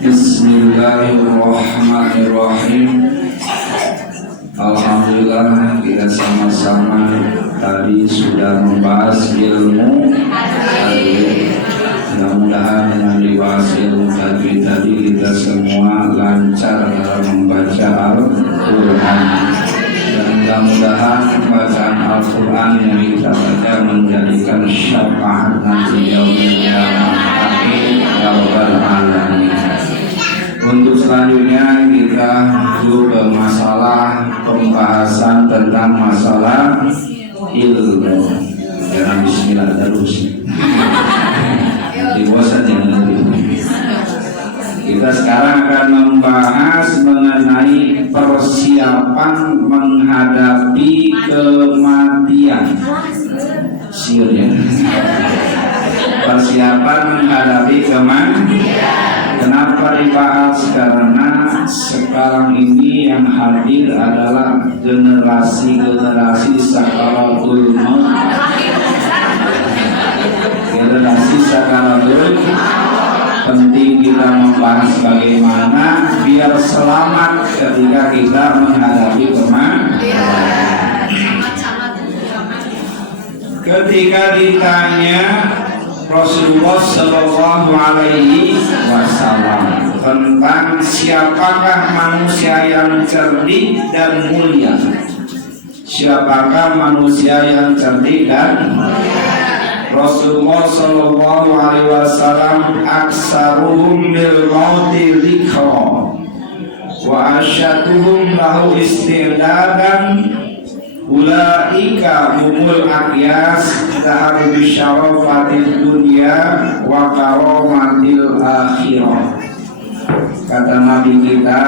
Bismillahirrahmanirrahim. Alhamdulillah kita sama-sama tadi sudah membahas ilmu tadi. Mudah-mudahan dengan dibahas ilmu tadi kita semua lancar dalam membaca Al-Quran. Dan mudah-mudahan bacaan Al-Quran yang kita baca menjadikan syafaat nanti yaumil qiyamah. Amin ya rabbal alamin. Untuk selanjutnya kita masuk ke masalah pembahasan tentang masalah ilmu. Jangan bismillah terus. Dibosan jangan dulu. Kita sekarang akan membahas mengenai persiapan menghadapi kematian. Siurnya. Persiapan menghadapi kematian. Kenapa dibahas? Karena sekarang ini yang hadir adalah generasi sakaratul maut. Generasi sakaratul penting kita membahas bagaimana biar selamat ketika kita menghadapi kematian. Ketika ditanya Rasulullah Shallallahu Alaihi Wasallam tentang siapakah manusia yang cerdik dan mulia, siapakah manusia yang cerdik dan mulia? Rasulullah Shallallahu Alaihi Wasallam aksaruhum bil mauti dzikra wa asyaduhum lahu istidadan ulaika humul aqyas taharu bisyarafatid dunya wa karamatil akhirah. Kata Nabi kita,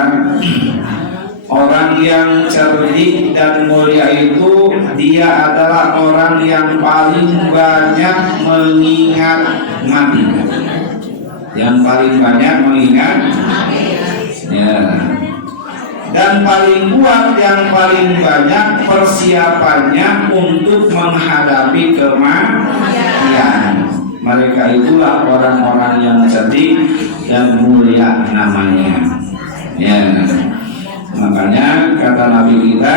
orang yang cerdik dan mulia itu dia adalah orang yang paling banyak mengingat mati. Yang paling banyak mengingat ya. Dan paling kuat, yang paling banyak persiapannya untuk menghadapi kematian. Mereka itulah orang-orang yang cerdik dan mulia namanya. Ya. Makanya kata Nabi kita,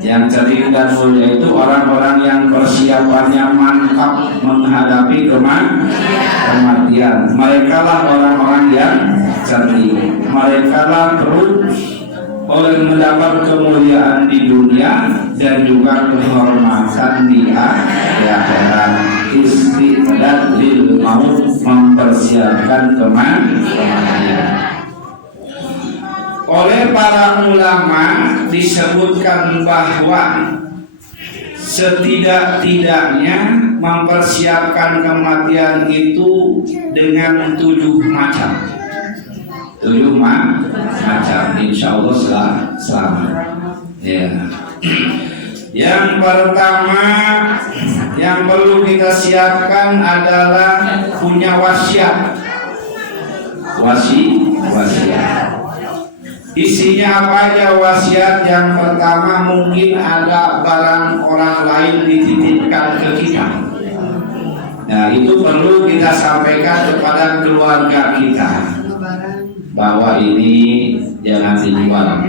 yang cerdik dan mulia itu orang-orang yang persiapannya mantap menghadapi kematian. Mereka lah orang-orang yang cerdik. Mereka lah terus oleh mendapat kemuliaan di dunia dan juga kehormatan di akhirat. Istidad lil maut, mempersiapkan kematian. Oleh para ulama disebutkan bahwa setidak-tidaknya mempersiapkan kematian itu dengan 7 macam. 7 macam, insya Allah selamat. Ya. Yang pertama yang perlu kita siapkan adalah punya wasiat. Wasiat. Isinya apa aja wasiat? Yang pertama mungkin ada barang orang lain dititipkan ke kita. Nah, itu perlu kita sampaikan kepada keluarga kita. Bahwa ini jangan dijual,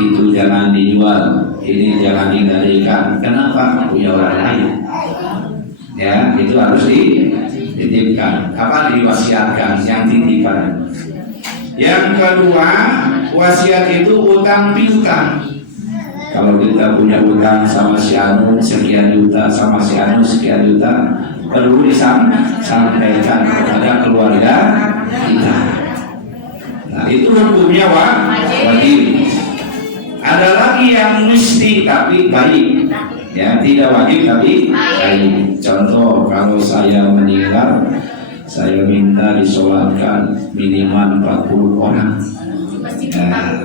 itu jangan dijual, ini jangan dikendalikan. Kenapa? Punya orang lain. Ya, itu harus dititipkan. Apa diwasiatkan? Yang titipan. Yang kedua, wasiat itu utang piutang. Kalau kita punya utang sama si Anu sekian juta, sama si Anu sekian juta, perlu disampaikan kepada keluarga kita. Nah, itu hukumnya wajib. Ada lagi yang mesti tapi baik. Ya, tidak wajib tapi baik. Contoh, kalau saya meninggal, saya minta disolatkan minimal 40 orang.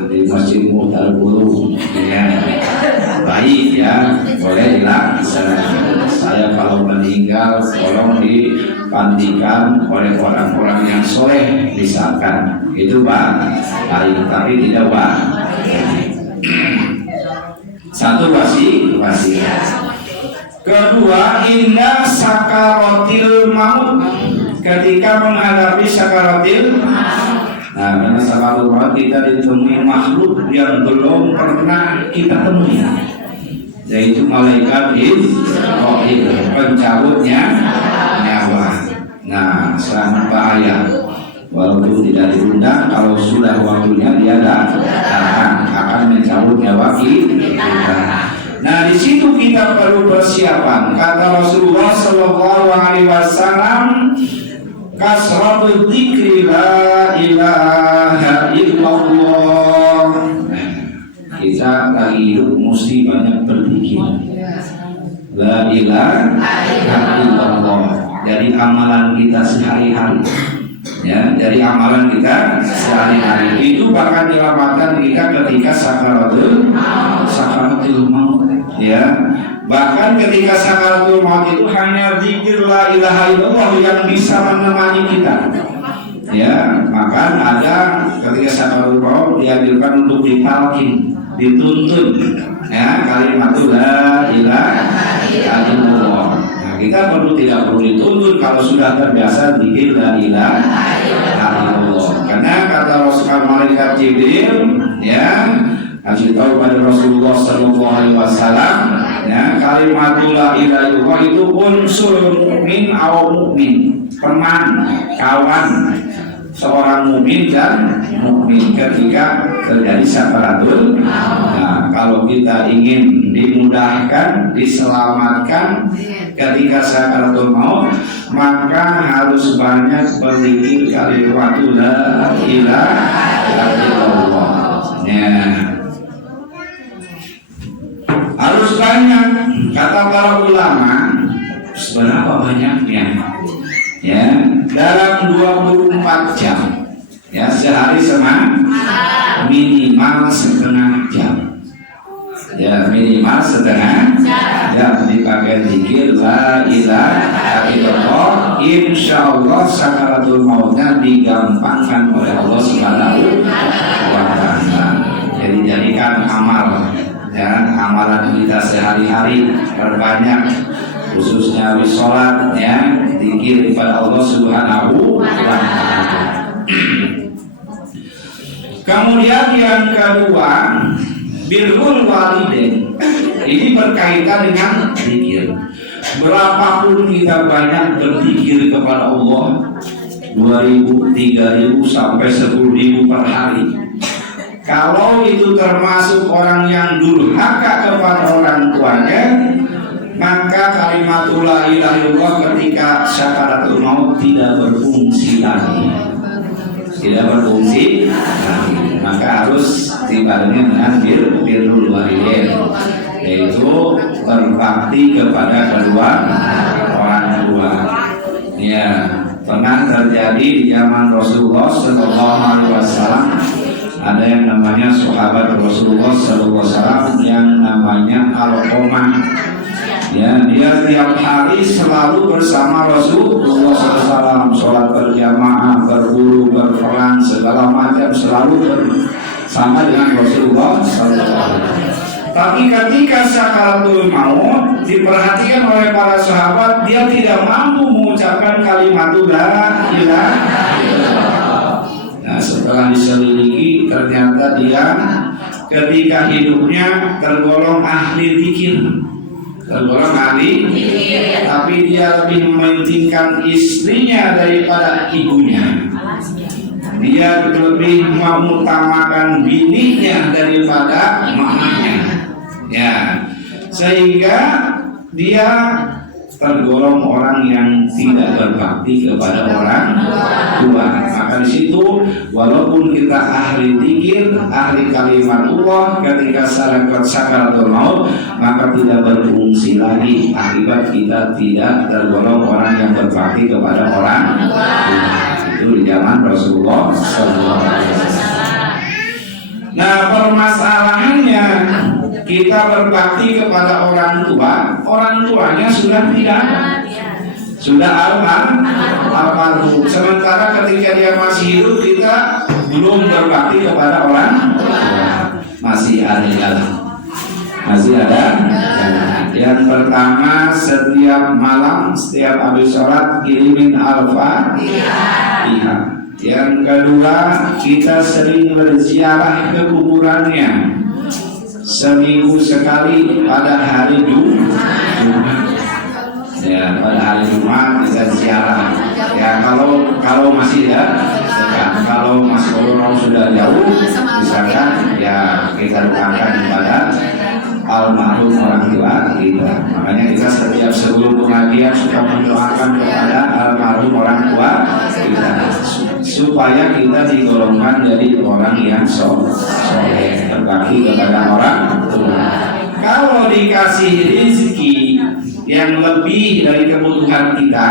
Di Masjid Muhtar Bulu. Ya, baik ya, boleh dilaksanakan. Saya kalau meninggal tolong dipandikan oleh orang-orang yang soleh misalkan. Itu baik, tapi tidak baik. Satu wasiat. Kedua, indah sakaratil maut, ketika menghadapi sakaratil maut. Nah, karena sakaratul maut kita ditemui makhluk yang belum pernah kita temui, yaitu malaikat Israil, pencabutnya nyawa. Nah, sangat bahaya. Walaupun tidak diundang, kalau sudah waktunya dia datang akan mencabut nyawa kita. Nah, di situ kita perlu persiapan. Kata Rasulullah Shallallahu Alaihi Wasallam, kasratul dzikri la ilaha illallah. Kita lagi hidup mesti banyak berzikir. La ilaha illallah. Jadi amalan kita sehari-hari. Ya, dari amalan kita sehari-hari itu bahkan dilamatkan kita ketika sakaratul maut. Ya, bahkan ketika sakaratul maut itu hanya zikir la ilaha illallah yang bisa menemani kita. Ya, maka ada ketika sakaratul maut dianjurkan untuk ditalkin, dituntun. Ya, kalimat la ilaha illallah. Kita tidak perlu dituntun kalau sudah terbiasa zikir la ilaha illallah. Karena kata Rasulullah malaikat Jibril, ya, kasih tahu pada Rasulullah Sallallahu Alaihi Wasallam, ya, kalimat la ilaha illallah itu unsur mukmin atau mukmin, teman, kawan seorang mukmin dan mukmin ketika terjadi sakaratul. Nah, kalau kita ingin dimudahkan, diselamatkan ketika sakaratul maut, maka harus banyak berzikir kalimat la ilaha illallah. Ya. Harus banyak, kata para ulama. Seberapa banyaknya? Ya, dalam 24 jam. Ya, sehari minimal setengah jam. Ya, minimal setengah jam dipakai zikir la ilaha illallah. Insyaallah sakaratul mautnya digampangkan oleh Allah Subhanahu wa taala. Jadi jadikan amal, ya, amalan kita sehari-hari perbanyak, khususnya di sholat, ya, zikir kepada Allah Subhanahu wa taala. Kemudian yang kedua, birrul walidain. Ini berkaitan dengan zikir. Berapapun kita banyak berzikir kepada Allah, 2.000, 3.000 sampai 10.000 per hari, kalau itu termasuk orang yang durhaka kepada orang tuanya, maka kalimat la ilaha illallah ketika sakaratul maut tidak berfungsi lagi. Maka harus dibarengi dengan birrul walidain, yaitu berbakti kepada kedua orang tua. Ya, pernah terjadi di zaman Rasulullah Sallallahu Alaihi Wasallam, ada yang namanya sahabat Rasulullah Sallallahu Alaihi Wasallam yang namanya Alqamah. Ya, dia tiap hari selalu bersama Rasulullah SAW, sholat berjamaah, berburu, berperang, segala macam selalu bersama dengan Rasulullah SAW. Tapi ketika sakaratul maut, diperhatikan oleh para sahabat, dia tidak mampu mengucapkan kalimat la ilaha illallah. Nah, setelah diselidiki, ternyata dia ketika hidupnya tergolong ahli zikir, tergolong ahli, tapi dia lebih mementingkan istrinya daripada ibunya. Dia lebih mengutamakan bininya daripada mamanya. Ya, sehingga dia tergolong orang yang tidak berbakti kepada orang tua. Maka di situ walaupun kita ahli zikir, ahli kalimat Allah, ketika sakaratul maut maka tidak berfungsi lagi, akibat kita tidak tergolong orang yang berbakti kepada orang tua. Itu di zaman Rasulullah SAW. Nah, permasalahannya kita berbakti kepada orang tua, orang tuanya sudah tidak, sudah almarhum. Sementara ketika dia masih hidup kita belum berbakti kepada orang tua, masih ada. Yang pertama, setiap malam, setiap habis sholat kirimin Al-Fatihah. Yang kedua, kita sering berziarah ke kuburannya seminggu sekali pada hari Jumat. Ya, pada hari Jumat kita ziarah. Ya, kalau masih dekat, kalau orang sudah jauh, misalkan ya kita doakan kepada almarhum orang tua kita. Makanya kita setiap sebelum pengajian suka mendoakan kepada almarhum orang tua kita supaya kita digolongkan jadi orang yang soleh, berbakti kepada orang tua. Kalau dikasih rezeki yang lebih dari kebutuhan kita,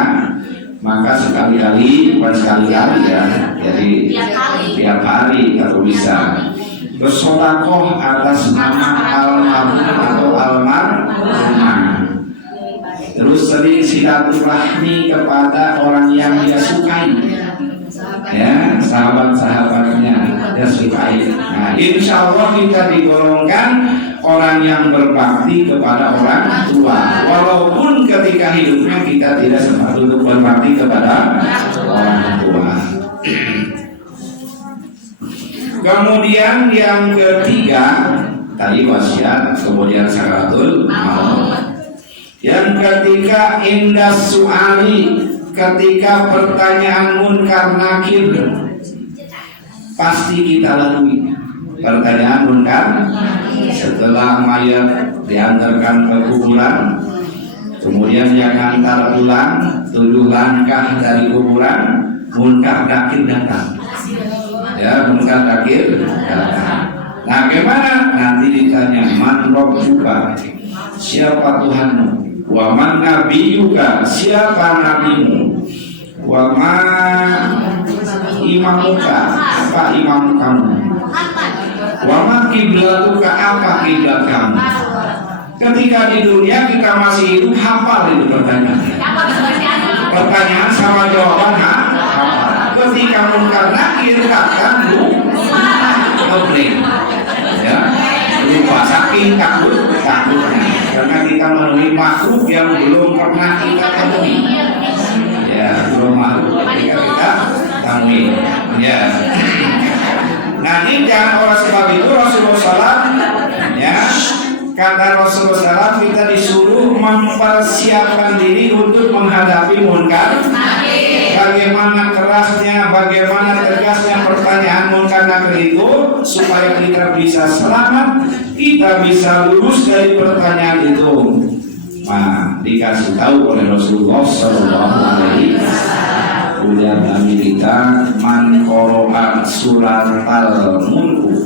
maka sekali-kali, bukan sekali-kali ya, jadi tiap hari kalau bisa bersodakoh atas nama almarhum atau almarhumah. Terus sering silaturahmi kepada orang yang dia sukai, ya, sahabat-sahabatnya dia sukai. Nah, insya Allah kita digolongkan orang yang berbakti kepada orang tua, walaupun ketika hidupnya kita tidak sempat untuk berbakti kepada orang tua. Kemudian yang ketiga, tadi wasiat, kemudian sakaratul maut. Yang ketiga, indah su'ali, ketika pertanyaan munkar nakir pasti kita lalui. Pertanyaan munkar setelah mayat diantarkan ke kuburan, kemudian yang antar pulang 7 langkah dari kuburan, munkar nakir datang. Ya, munkar nakir datang. Nah, gimana? Nanti ditanya, man rabbuka, siapa Tuhanmu? Wa man nabiyuka, siapa nabimu? Wa ma imamuka, apa imam kamu? Wa ma kiblatuka, apa kiblat kamu? Ketika di dunia kita masih hidup, hafal itu pertanyaan. Pertanyaan sama jawaban hafal. Ketika munkar nakir datang, lupa, ya, lupa saking takutnya, karena kita menemui makhluk yang belum pernah kita temui. Ya, belum makhluk ketika kita temui. Ya. Nanti jangan oleh sebab itu Rasulullah SAW, ya, kata Rasulullah SAW, kita disuruh mempersiapkan diri untuk menghadapi munkar. Bagaimana kerasnya, bagaimana tegasnya pertanyaan munkar nakir itu, supaya kita bisa selamat, kita bisa lulus dari pertanyaan itu. Nah, dikasih tahu oleh Rasulullah SAW, ujar Nabi kita, man qara'a surat al-mulku,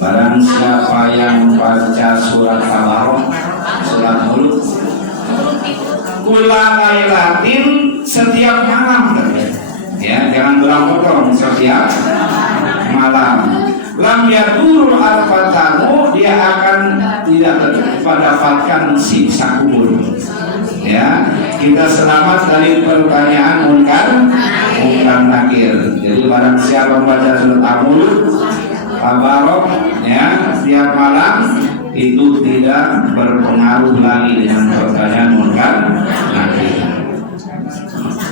barang siapa yang baca surat Al-Baqarah, surat Mulk, kula lailatin, setiap malam, ya, jangan berapa setiap malam. Lam yadur al-fatamu, dia akan tidak mendapatkan siksa kubur. Ya, kita selamat dari pertanyaan munkar nakir. Jadi barang siapa membaca surat Al-Mulk, Al-Baqarah, ya, setiap malam, itu tidak berpengaruh lagi dengan pertanyaan munkar nakir.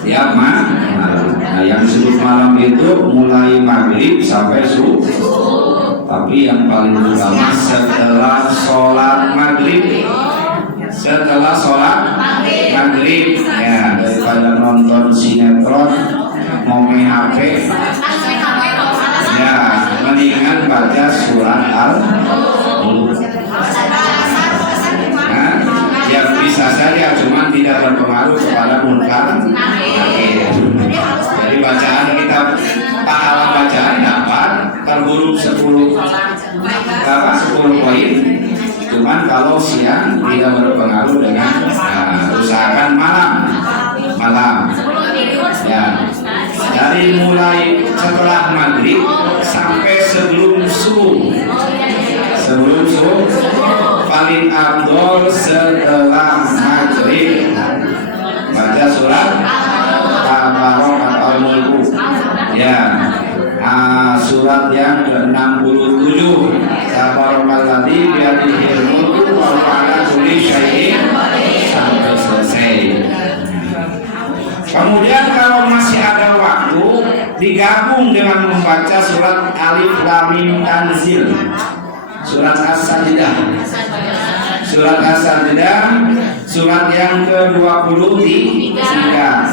Ya, nah, yang disebut malam itu mulai maghrib sampai subuh. Tapi yang paling utama setelah sholat maghrib. Setelah sholat maghrib, ya, daripada nonton sinetron, mau main HP, ya, mendingan baca surat Al-Mulk. Nah, ya bisa saja, cuman tidak berpengaruh kepada munkar nakir. Jadi bacaan kita, pahala bacaan dapat terhuruf 10 poin. Cuman kalau siang tidak berpengaruh dengan, usahakan malam. Ya, dari mulai setelah maghrib sampai sebelum subuh. Paling afdol setelah maghrib baca surat Al-Baqarah atau Al-Mulk. Ya, surat yang ke-67, Tabarakal ladzi biyadihil mulku wa huwa ala kulli syai'in digabung dengan membaca surat Alif Lam Mim Tanzil, surat As-Sajdah. Surat As-Sajdah, surat yang ke-23,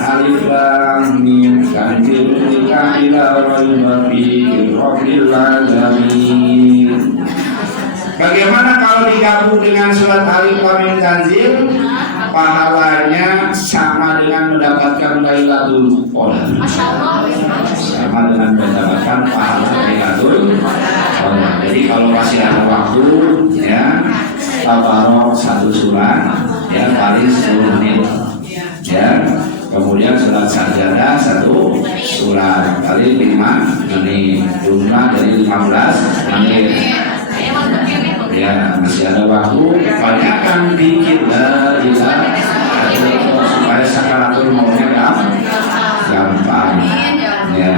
Alif Lam Mim Tanzil ila rabbil alamin. Bagaimana kalau digabung dengan surat Alif Lam Mim Tanzil? Pahalanya sama dengan mendapatkan Lailatul Qadar. Sama dengan mendapatkan pahala Lailatul Qadar. Jadi kalau masih ada waktu, ya, tabarok satu surat, ya, paling 10 menit, ya. Kemudian surat Sajadah satu surat, paling 5 menit. Jumlah dari 15 menit. Ya, masih ada waktu. Banyakkan dikit supaya sakaratul mautnya gampang. Ya.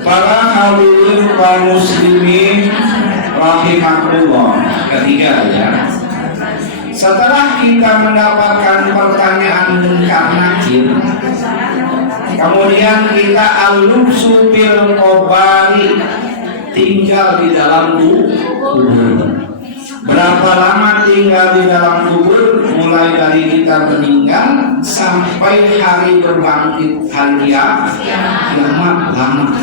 Para hadirin kaum muslimin rahimakumullah. Ketiga, ya. Setelah kita mendapatkan pertanyaan munkar nakir, kemudian kita al-lubsu bil qabari, tinggal di dalam kubur. Berapa lama tinggal di dalam kubur? Mulai dari kita meninggal sampai hari berbangkit hari kiamat lama.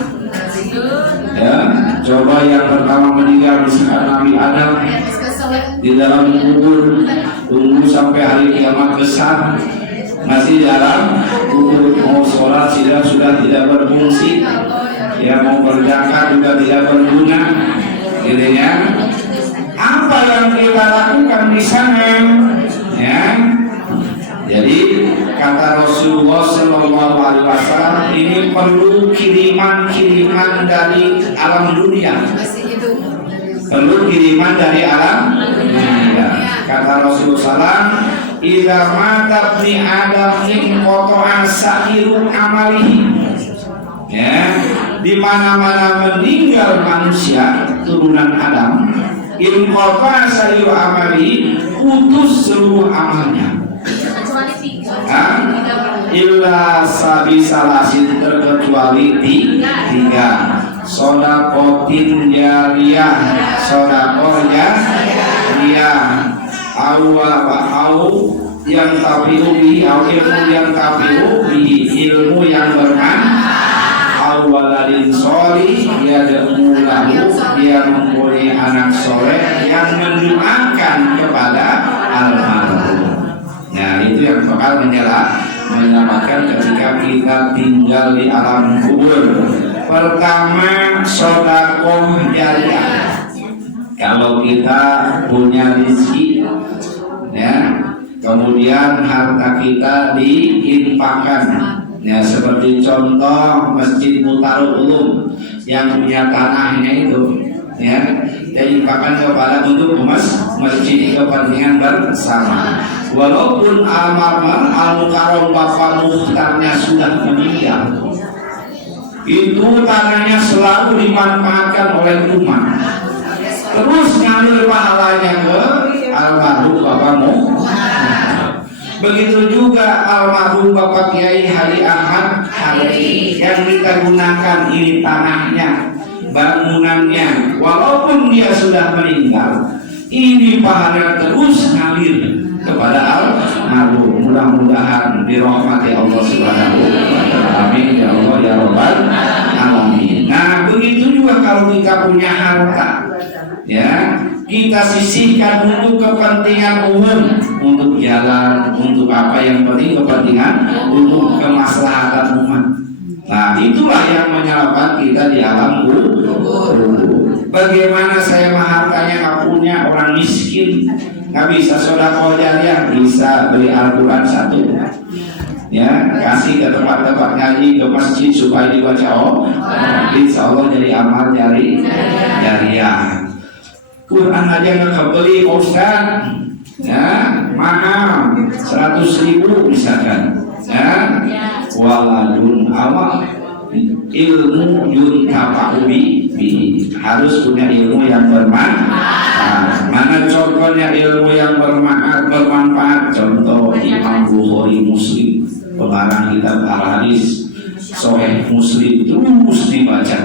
Ya, coba yang pertama meninggal misalkan Nabi Adam di dalam kubur, tunggu sampai hari kiamat besar masih dalam kubur, mau sholat sudah tidak berfungsi, ya, mau berzakat juga tidak berguna, gitu ya. Apa yang kita lakukan di sana, ya? Jadi kata Rasulullah SAW, ini perlu kiriman dari alam dunia. Perlu kiriman dari alam dunia. Kata Rasulullah SAW, idza mata ibni Adam inqata'a sa'iru amalihi. Ya, di mana-mana meninggal manusia turunan Adam, inqata'a sa'iru amalihi, putus seluruh amalnya. Illa sabisalasin, terkecuali tiga. Sodakotin jariyah, sodakoh jariyah, au yang tabi'u bihi, au ilmu yang tabi'u bihi, ilmu yang bermanfaat, au waladin sholih, dia lahu, dia mempunyai anak soleh yang mendoakan kepada almarhum. Nah, itu yang bakal menyelamatkan ketika kita tinggal di alam kubur. Pertama, sodakoh jariyah. Kalau kita punya rezeki, ya, kemudian harta kita diinfakkan, ya, seperti contoh Masjid Mutarul Ulum yang punya tanahnya itu, ya, diinfakkan kepada untuk masjid kepentingan bersama. Walaupun almarhum al-mukarram bapak muhtarnya sudah meninggal, itu tanahnya selalu dimanfaatkan oleh umat, terus ngalir pahalanya ke almarhum bapakmu. Begitu juga almarhum Bapak Kiai Haji Ahmad Hadi yang kita gunakan ini tanahnya, bangunannya, walaupun dia sudah meninggal, ini pahala terus ngalir kepada almarhum. Mudah-mudahan dirahmati Allah Subhanahu wa taala. Amin ya Allah ya rabbal alamin. Nah, begitu juga kalau kita punya harta, ya, kita sisihkan untuk kepentingan umum, untuk jalan, untuk apa yang penting, kepentingan untuk kemaslahatan umat. Nah, itulah yang menyelamatkan kita di alam kubur. Bagaimana saya hartanya nggak punya, orang miskin, nggak bisa sedekah jariyah, bisa beli Al-Quran 1, ya, kasih ke tempat-tempat ngaji, ke masjid supaya dibaca. Insya Allah jadi amal jariyah. Quran aja nggak kebeli Ustaz, ya, mahal, 100.000 misalkan, ya, waladun awal ilmu yuntafa'u bi, harus punya ilmu yang bermanfaat. Mana contohnya ilmu yang bermanfaat? Contoh Imam Bukhari Muslim, pengarang kitab Al-Hadis, Sahih Muslim terus dibaca,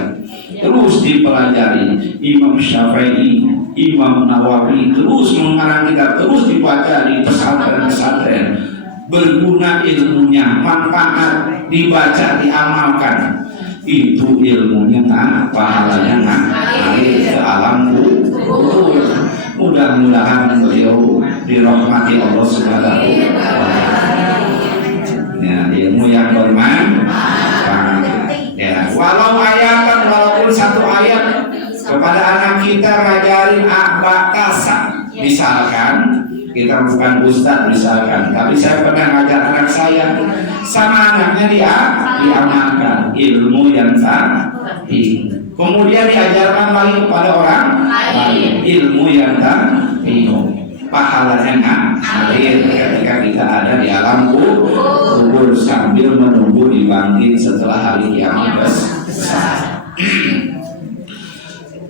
terus dipelajari. Imam Syafi'i, Imam Nawawi terus mengarang kitab, terus dibaca di pesantren-pesantren. Berguna ilmunya, manfaat, dibaca, diamalkan. Itu ilmunya pahalanya ngalir ke alam kubur. Mudah-mudahan beliau dirahmati Allah Subhanahu wa taala. Ya, ilmu yang bermanfaat. Ya, walaupun satu ayat kepada anak kita ngajarin abakasa, misalkan kita bukan ustadz misalkan, tapi saya pernah ngajar anak saya, sama anaknya diamalkan ilmu yang tinggi. Kemudian diajarkan lagi kepada orang lain ilmu yang tinggi. Pahalanya ngalir ketika kita ada di alam kubur sambil menunggu dibangkit setelah hari kiamat besar.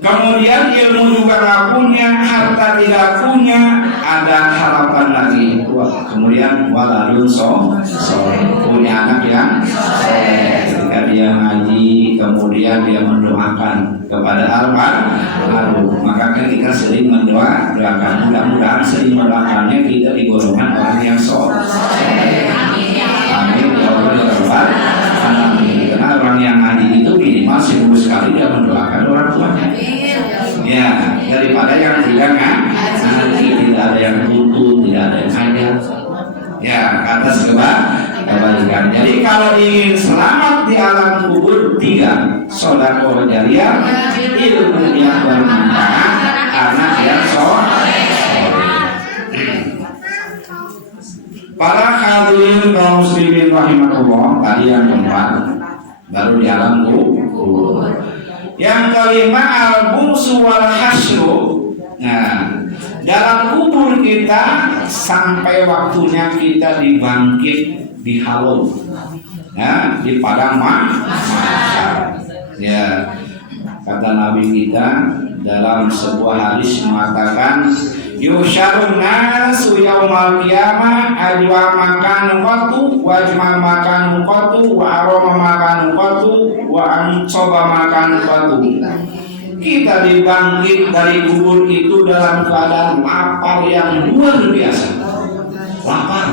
Kemudian ilmu juga nggak punya, harta tidak punya, ada harapan lagi. Kemudian waladun soleh, punya anak yang soleh. Ketika dia ngaji, kemudian dia mendoakan kepada almarhum, maka kan kita sering mendoakan. Mudah-mudahan sering mendoakannya kita digolongkan orang yang soleh. Amin ya Allah ya Rabbal alamin. Karena orang yang ngaji itu minimal 10 sekali dia mendoakan orang tuanya. Ya, daripada yang tidak ngaji, tidak ada yang tuntut, tidak ada yang hajat. Ya, atas kebaikan. Jadi kalau ingin selamat di alam kubur, 3 sedekah jariyah, ilmu yang bermanfaat, anak yang soleh. Para hadirin kaum muslimin rahimakumullah, tadi yang keempat, baru di alam kubur. Yang kelima al-bungsu wal hasyru. Nah, dalam kubur kita sampai waktunya kita dibangkit di halau, ya, di padang mahsyar. Ya, kata Nabi kita dalam sebuah hadis mengatakan, yusyarun nasu yaumal qiyamah ajwa makan qatu wa ajma makan qatu wa aroma makan qatu wa ansoba makan qatu. Kita dibangkit dari kubur itu dalam keadaan lapar yang luar biasa. Lapar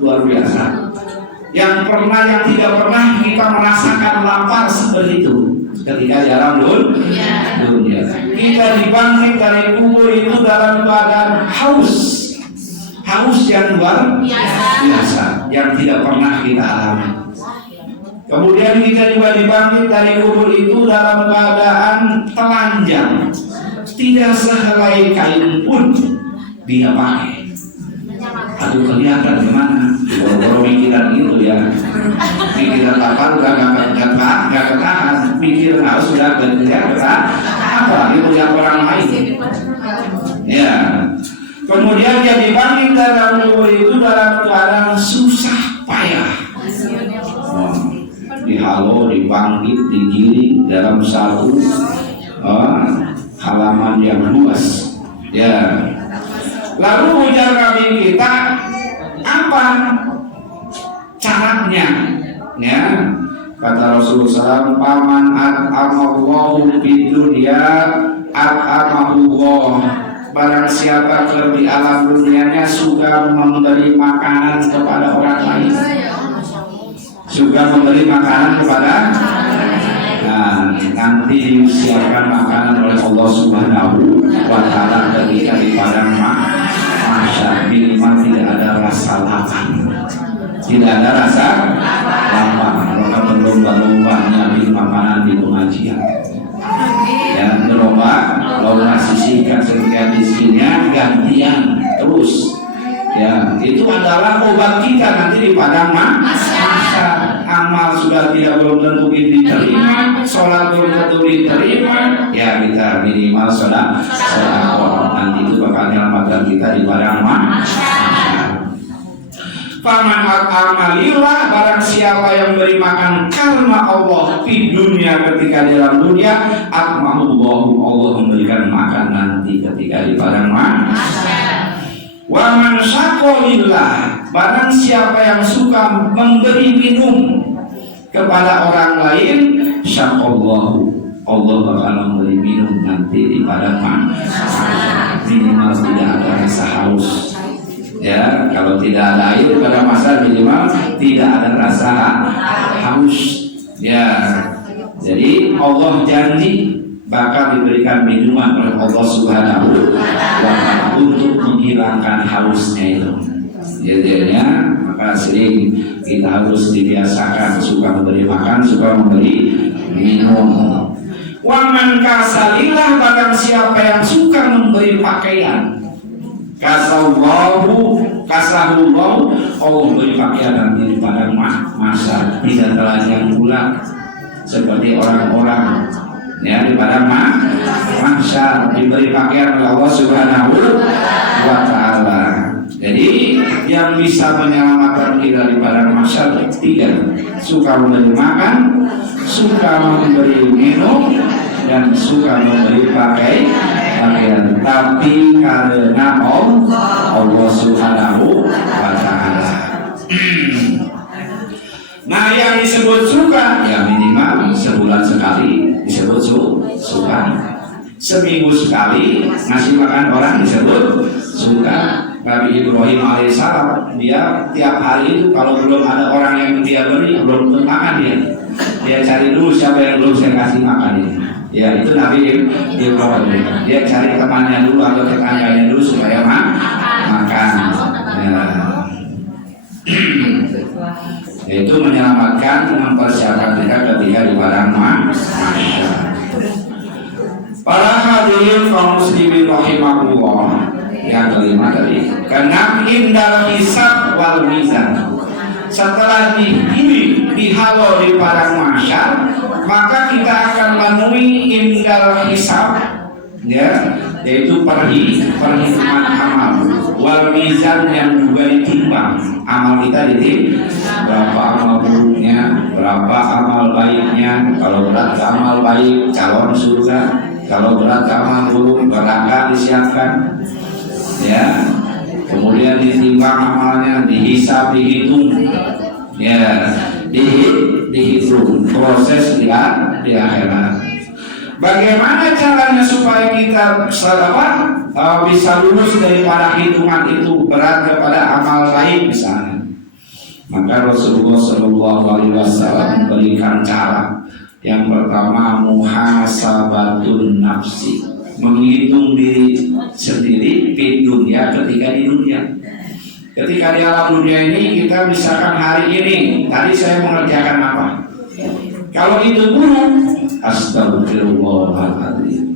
luar biasa. Yang tidak pernah kita merasakan lapar seperti itu ketika di alam dunia. Kita dibangkit dari kubur itu dalam keadaan haus yang luar biasa, yang tidak pernah kita alami. Kemudian kita juga dibangkit dari kubur itu dalam keadaan telanjang, tidak sehelai kain pun dia pakai. Aduh, kelihatan gimana? Boro-boro pikiran itu ya. Pikiran lapar udah gak ketahan. Pikiran haus sudah kerja apa? Itu yang orang lain. Ya. Kemudian dia dibangkit dalam kubur itu dalam keadaan susah payah. Dihalau, dibangkit, digiring dalam satu halaman yang luas. Ya. Lalu ujar kami kita, apa caranya? Ya, kata Rasulullah SAW, paman at'amallahu fid dunya at'amahullah. Barang siapa di alam dunianya suka memberi makanan kepada orang lain, suka memberi makanan kepada, nah, nanti disiapkan makanan oleh Allah Subhanahu wa taala ketika di padang mahsyar. Minimal tidak ada rasa lapar. Tidak ada rasa lapar. Maka berlomba-lomba nyari makanan di pengajian. Ya, berlomba sisihkan sekian miskinnya gantian terus. Ya, itu adalah obat kita nanti di padang mahsyar. Amal sudah belum tentu diterima, sholat belum tentu diterima, ya kita minimal sholat nanti itu bakal menyelamatkan kita di padang mahsyar. Faman amalillah, barang siapa yang beri makan karena Allah di dunia ketika di dalam dunia, akmahullahu, Allah memberikan makan nanti ketika di padang mahsyar. Wa man saqalillah, barang siapa yang suka memberi minum kepada orang lain, syaqallahu, Allah bakal memberi minum nanti di padang mahsyar. Minimal tidak ada rasa haus. Ya, kalau tidak ada air pada masa minimal tidak ada rasa haus. Ya, jadi Allah janji bakal diberikan minuman oleh Allah Subhanahu wa Ta'ala untuk menghilangkan hausnya itu. Jadinya maka sering kita harus dibiasakan suka memberi makan, suka memberi minum. Wa man kasalillah, barang siapa yang suka memberi pakaian, kasahullahu, Allah beri pakaian nanti di padang mahsyar, tidak telanjang pula seperti orang-orang ya di padang mahsyar, diberi pakaian oleh Allah Subhanahu wa Ta'ala. Jadi yang bisa menyelamatkan kita di padang mahsyar tiga: suka memberi makan, suka memberi minum, dan suka memberi pakaian. Tapi karena Allah Subhanahu wa Ta'ala. Nah, yang disebut suka ya minimal sebulan sekali disebut suka, seminggu sekali ngasih makan orang disebut suka. Nabi Ibrahim alaihissalam, dia tiap hari itu kalau belum ada orang yang dia beri, belum makan dia cari dulu siapa yang belum saya kasih makan ini. Ya, itu Nabi Ibrahim. Dia cari temannya dulu atau tetangganya dulu supaya makan. Ya. Itu menyelamatkan, mempersiapkan kita ketika di padang mahsyar. Para hadirin kaum muslimin rahimakumullah. Yang kelima tadi, karena indal hisab wal mizan. Setelah dihalau di padang mahsyar, maka kita akan menemui indal hisab, ya, yaitu perhitungan amal, wal mizan yang juga ditimbang amal kita, berapa amal buruknya, berapa amal baiknya. Kalau berat ke amal baik, calon surga. Kalau berat ke amal buruk, neraka disiapkan. Ya, kemudian ditimbang amalnya, dihisab, dihitung, ya, dihitung proses di akhirat. Bagaimana caranya supaya kita bisa lulus daripada hitungan itu, berat kepada amal baik misalnya? Maka Rasulullah SAW memberikan cara. Yang pertama, muhasabatun nafsi, menghitung diri sendiri di dunia ketika di dunia. Ketika di alam dunia ini kita misalkan hari ini tadi saya mengerjakan apa? Kalau itu buruk, astagfirullahaladzim.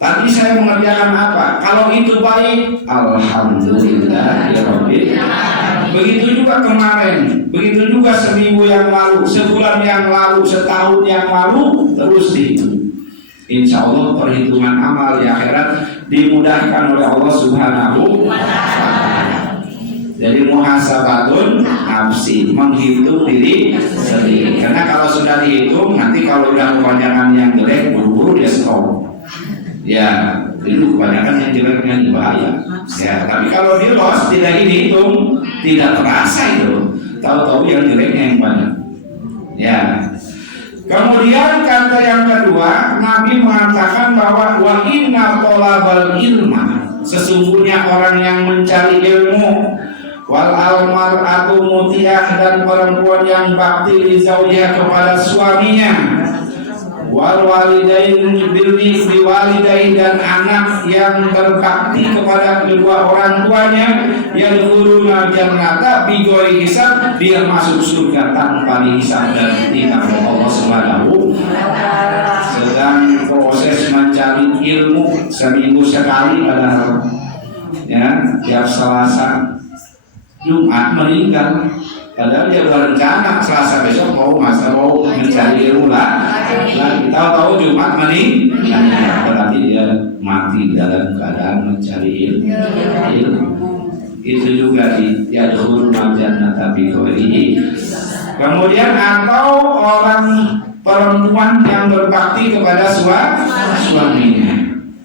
Tadi saya mengerjakan apa? Kalau itu baik, alhamdulillahirabbil alamin. Begitu juga kemarin, begitu juga seminggu yang lalu, sebulan yang lalu, setahun yang lalu, terus dihitung. Insya Allah perhitungan amal di akhirat dimudahkan oleh Allah Subhanahu wa Ta'ala. Jadi muhasabatun nafsi, menghitung diri sendiri. Karena kalau sudah dihitung, nanti kalau udah kebanyakan yang jelek, buru-buru dia stop. Ya, itu kebanyakan yang jelek yang bahaya. Ya, tapi kalau dia loss tidak dihitung, tidak terasa itu. Tahu-tahu yang jeleknya yang banyak. Ya. Kemudian kata yang kedua, Nabi mengatakan bahwa wa inna thalabal ilma, sesungguhnya orang yang mencari ilmu, wal almar'atu mutiyah, dan perempuan yang bakti li zawjiha kepada suaminya, wal walidain birri biwalidai, dan anak yang berbakti kepada kedua orang tuanya, yadkhuluna jannata bighairi hisab, dia masuk surga tanpa dihisab dan ditindak oleh Allah Subhanahu wa Ta'ala. Sedang proses mencari ilmu seminggu sekali, padahal ya tiap Selasa Jumat meninggal. Padahal dia berencana Selasa besok mau mencari ilmu lah. Tahu-tahu Jumat meninggal, berarti dia mati dalam keadaan mencari ilmu. itu juga yadkhulul jannata bighairi. Kemudian atau orang perempuan yang berbakti kepada suaminya,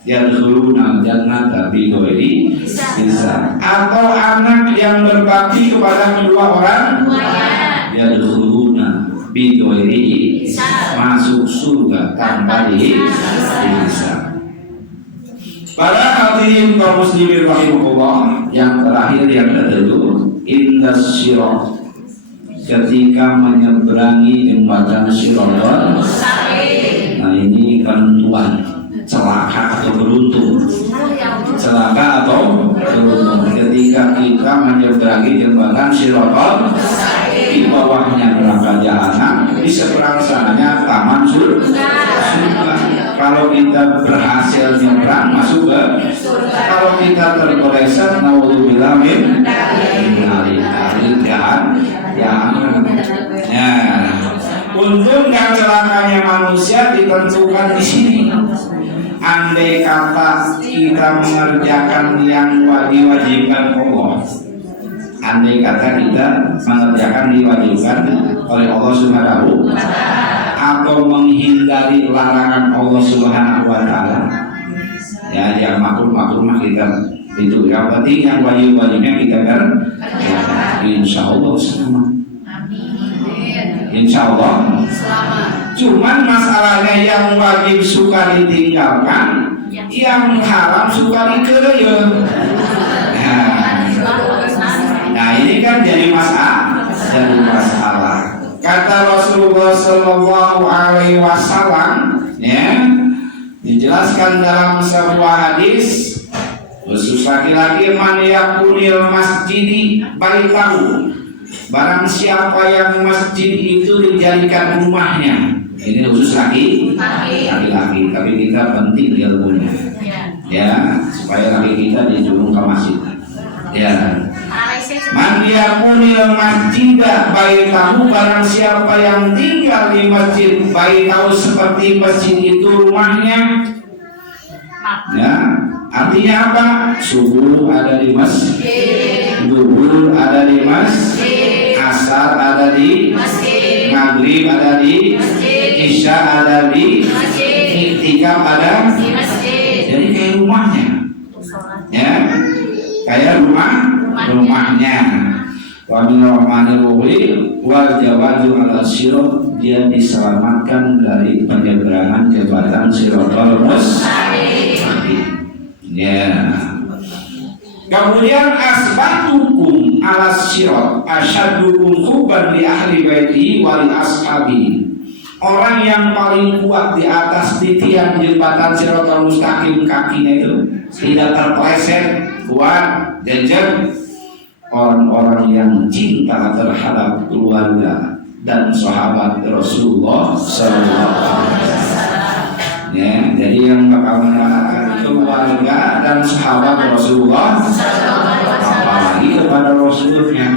yadkhulul jannata bighairi hisab. Atau anak yang berbakti kepada kedua orang, yadkhulul bighairi hisab, masuk surga tanpa dihisab. Para hadirin kaum muslimin rahimahullah, yang terakhir yang kedua, indas sirat, ketika menyeberangi jembatan Shiratal. Nah ini ketentuan celaka atau beruntung. Celaka atau beruntung ketika kita menyeberangi jembatan Shiratal, di bawahnya neraka jahanam, di seberang sananya taman surga. Kalau kita berhasil nyebrang masuk ke kalau kita terpeleset, naudzubillah min jahanam. Untung dan celakanya manusia ditentukan di sini. Andai kata kita mengerjakan yang diwajibkan Allah, andai kata kita mengerjakan diwajibkan oleh Allah Subhanahu wa Ta'ala, atau menghindari larangan Allah Subhanahu wa Ta'ala, ya yang maklum kita itu, yang penting yang wajib-wajibnya kita kan, ya, insya Allah selamat. Insya Allah selamat. Cuman masalahnya yang wajib suka ditinggalkan, yang haram suka dikeroyok. Nah ini kan jadi masalah. Kata Rasulullah Sallallahu Alaihi Wasallam, ya, dijelaskan dalam sebuah hadis, khusus laki-laki, man yakunil masjidi baitahu, barang siapa yang masjid itu dijadikan rumahnya. Ini khusus laki-laki, tapi kita penting ilmunya, ya, supaya laki kita dijulung ke masjid, ya. Man yakunil masjidah baitahu, barang siapa yang tinggal di masjid, baitahu seperti masjid itu rumahnya, ya, artinya apa? Subuh ada di masjid, zuhur ada di masjid, asar ada di masjid, maghrib ada di masjid, isya ada di masjid, iktikaf ada di masjid. Jadi kayak rumahnya, ya, kayak rumahnya. Wa min rahmanir wal jawadu ala sirat, dia diselamatkan dari penyeberangan jembatan Shiratal Mustaqim. Ya. Kemudian asbatukum ala sirat asyaddukum hubban li ahli baiti wa li ashabi. Orang yang paling kuat di atas di tiang jembatan Shiratal Mustaqim, kakinya itu tidak terpeleset, kuat, jejak, orang-orang yang cinta terhadap keluarga dan sahabat Rasulullah Sallallahu Alaihi Wasallam. Ya, jadi yang bakal menyelamatkan keluarga dan sahabat Rasulullah, apalagi kepada Rasulnya,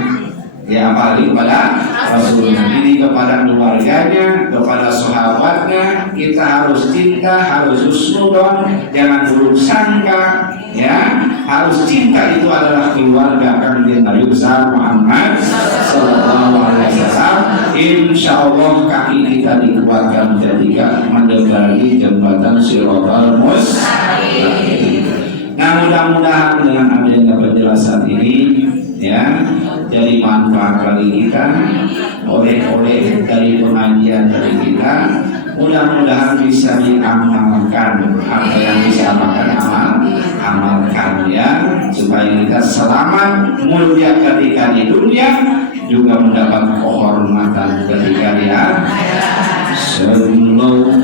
ya apalagi kepada Rasulnya. Ini kepada keluarganya, kepada sahabatnya, kita harus cinta, harus husnudon, jangan buruk sangka, ya. Harus cinta, itu adalah keluarga kanjeng Nabi besar Muhammad Sallallahu Alaihi Wasallam. Insya Allah kaki kita dikuatkan ketika mendekati jembatan Shiratal Mustaqim. Nah, mudah-mudahan dengan adanya penjelasan ini, ya, jadi manfaat bagi kita, oleh-oleh dari pengajian dari kita. Mudah-mudahan bisa diamalkan apa yang bisa amalkan, ya, supaya kita selamat mulia ketika di dunia, juga mendapat kehormatan ketika di akhirat. Sallallahu